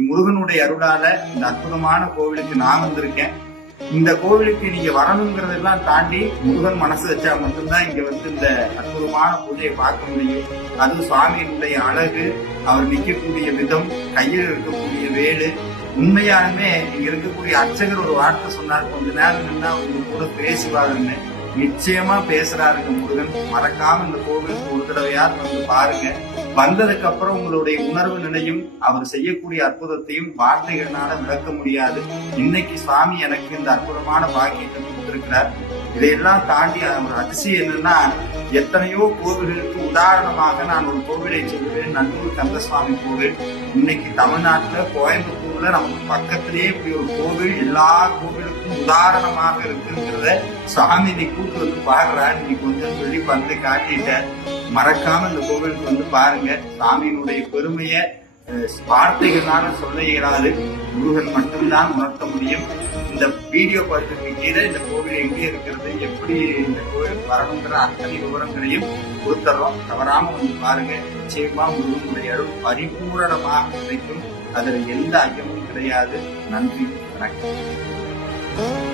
முருகனுடைய அருளால இந்த அற்புதமான கோவிலுக்கு நான் வந்திருக்கேன். இந்த கோவிலுக்கு நீங்க வரணுங்கிறதெல்லாம் தாண்டி முருகன் மனசு வச்சா மட்டும்தான் இங்க வந்து இந்த அற்புதமான பூஜையை பார்க்க முடியும். அது சுவாமியினுடைய அழகு அவர் நிற்கக்கூடிய விதம் கையில் இருக்கக்கூடிய வேலு. உண்மையாலுமே இங்க இருக்கக்கூடிய அர்ச்சகர் ஒரு வார்த்தை சொன்னார் கொஞ்ச நேரம் நின்னா உங்க கூட பேசுவாருன்னு. நிச்சயமா பேசுறாருங்க முருகன். மறக்காம இந்த கோவிலுக்கு ஒரு தடவையார் வந்து பாருங்க. வந்ததுக்கு அப்புறம் உங்களுடைய உணர்வு நிலையும் அவர் செய்யக்கூடிய அற்புதத்தையும் வார்த்தைகளால விளக்க முடியாது. இன்னைக்கு சுவாமி எனக்கு இந்த அற்புதமான பாக்கியத்தை கொடுத்திருக்கிறார். இதையெல்லாம் தாண்டி ஒரு அதிசயம் என்னன்னா எத்தனையோ கோவில்களுக்கு உதாரணமாக நான் ஒரு கோவிலை சொல்லுவேன். நல்லூர் கந்தசுவாமி கோவில். இன்னைக்கு தமிழ்நாட்டுல கோயம்புத்தூர்ல நமக்கு பக்கத்திலேயே இப்படி ஒரு கோவில் எல்லா கோவிலுக்கும் உதாரணமாக இருக்குங்கிறத சுவாமி நீ கூட்டு வந்து பாடுறான்னு நீ கொஞ்சம் சொல்லி வந்து காட்டிட்ட மறக்காம இந்த கோவிலுக்கு வந்து பாருங்க. சாமியினுடைய பெருமையை அஹ், வார்த்தைகளால சொல்ல இயலாது. முருகன் மட்டும்தான் உணர்த்த முடியும். இந்த வீடியோ பார்த்துட்டு கீழே இந்த கோவில் எங்கே இருக்கிறது எப்படி இந்த கோவிலுக்கு வரணுங்கிற அத்தனை விவரங்களையும் கொடுத்துறோம். தவறாம வந்து பாருங்க. நிச்சயமா முருகனுடைய அருள் பரிபூரணமாக கிடைக்கும். அதில் எந்த ஐயமும் கிடையாது. நன்றி வணக்கம்.